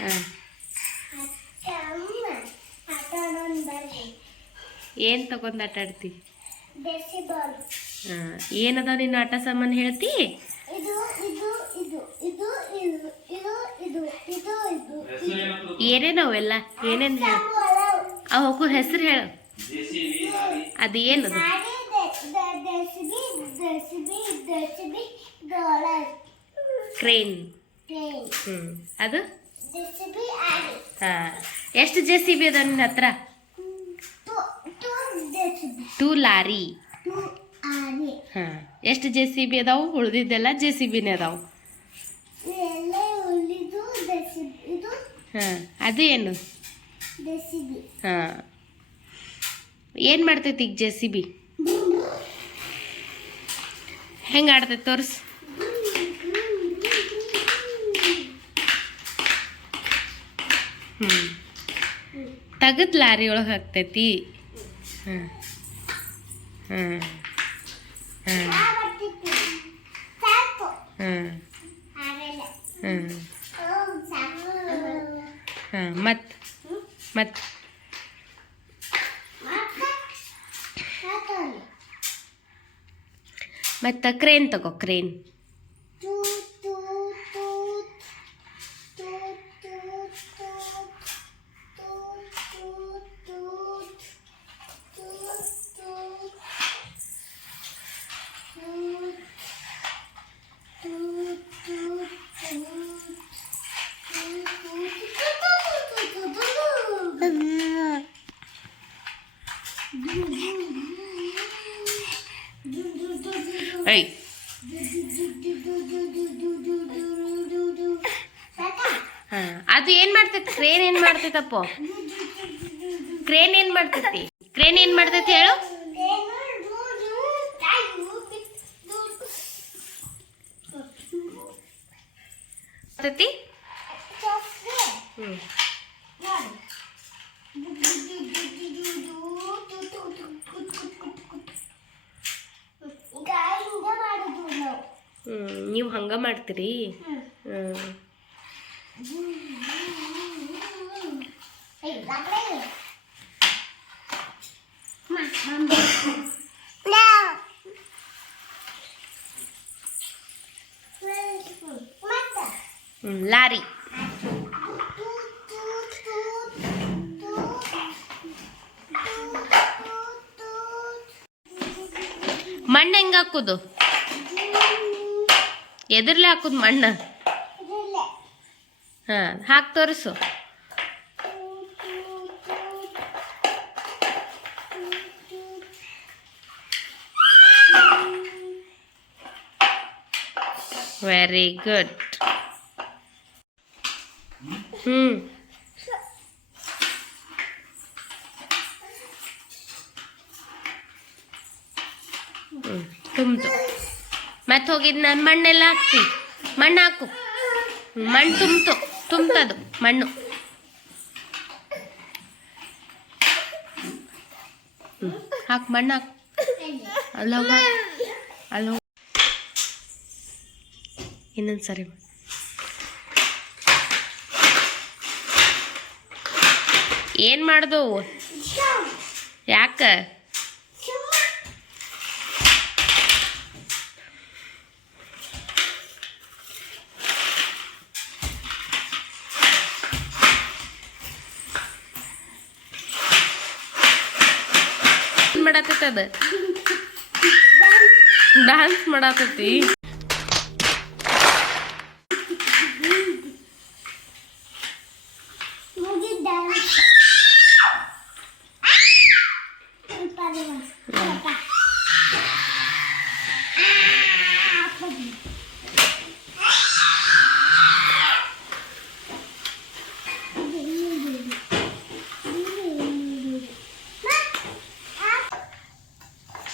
ಹಾಂ ಏನು ತಗೊಂಡು ಆಟ ಆಡ್ತಿ? ಹಾಂ ಏನದ ನಿನ್ನ ಆಟ ಸಾಮಾನು ಹೇಳ್ತಿ? ಏನೇನವೆಲ್ಲ ಏನೇನು ಹೇಳ ಅವಕ್ಕೂ ಹೆಸರು ಹೇಳು. ಅದು ಏನದು? ಕ್ರೇನ್. ಅದು ಹಾಂ ಎಷ್ಟು JCB ಅದ ನಿನ್ನ ಹತ್ರ? 2 ಲಾರಿ. ಹಾಂ ಎಷ್ಟು JCB ಅದಾವು? ಉಳಿದಿದ್ದೆಲ್ಲ JCBನೇ ಅದಾವು. ಹಾಂ ಅದು ಏನು? ಹಾಂ ಏನು ಮಾಡ್ತೈತಿ ಈಗ JCB? ಹೆಂಗೆ ಆಡ್ತೈತಿ ತೋರಿಸು. ತೆಗೆದು ಲಾರಿ ಒಳಗೆ ಹಾಕ್ತೈತಿ. ಹಾಂ ಹಾಂ ಹಾಂ ಹಾಂ ಹಾಂ ಮತ್ತು ಕ್ರೇನ್ ತಗೋ. ಕ್ರೇನ್ ಐ ಹಾಂ ಅದು ಏನು ಮಾಡ್ತೈತಿ? ಕ್ರೇನ್ ಏನು ಮಾಡ್ತೈತಪ್ಪ? ಕ್ರೇನ್ ಏನು ಮಾಡ್ತೈತಿ? ಕ್ರೇನ್ ಏನು ಮಾಡ್ತೈತಿ ಹೇಳು? ಮಾಡ್ತೈತಿ. ನೀವು ಹಂಗ ಮಾಡ್ತೀರಿ? ಲಾರಿ. ಮಣ್ಣು ಹೆಂಗೆ ಹಾಕೋದು? ಎದುರ್ಲೆ ಹಾಕೋದು ಮಣ್ಣು? ಹಾಂ ಹಾಕಿ ತೋರಿಸು. Very good. ತುಂಬ್ತು. ಮತ್ತೆ ಹೋಗಿದ್ದು ನಾನು ಮಣ್ಣೆಲ್ಲ ಹಾಕ್ತಿ. ಮಣ್ಣು ಹಾಕು. ಮಣ್ಣು ತುಂಬ್ತದು ಮಣ್ಣು. ಹಾಕು ಮಣ್ಣು ಹಾಕು. ಅಲ್ಲೋಗ ಅಲ್ಲೋ ಇನ್ನೊಂದು ಸರಿ. ಏನು ಮಾಡ್ದು? ಯಾಕೆ? ಮಾಡತೈತಿ ಅದು ಡ್ಯಾನ್ಸ್ ಮಾಡತೈತಿ.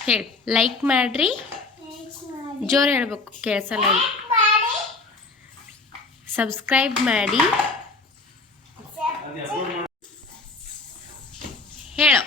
ಹೇಳಿ ಲೈಕ್ ಮಾಡ್ರಿ. ಜೋರು ಹೇಳ್ಬೇಕು, ಕೇಳಿಸಲ್ಲ. ಸಬ್ಸ್ಕ್ರೈಬ್ ಮಾಡಿ. ಹೇಳೋ.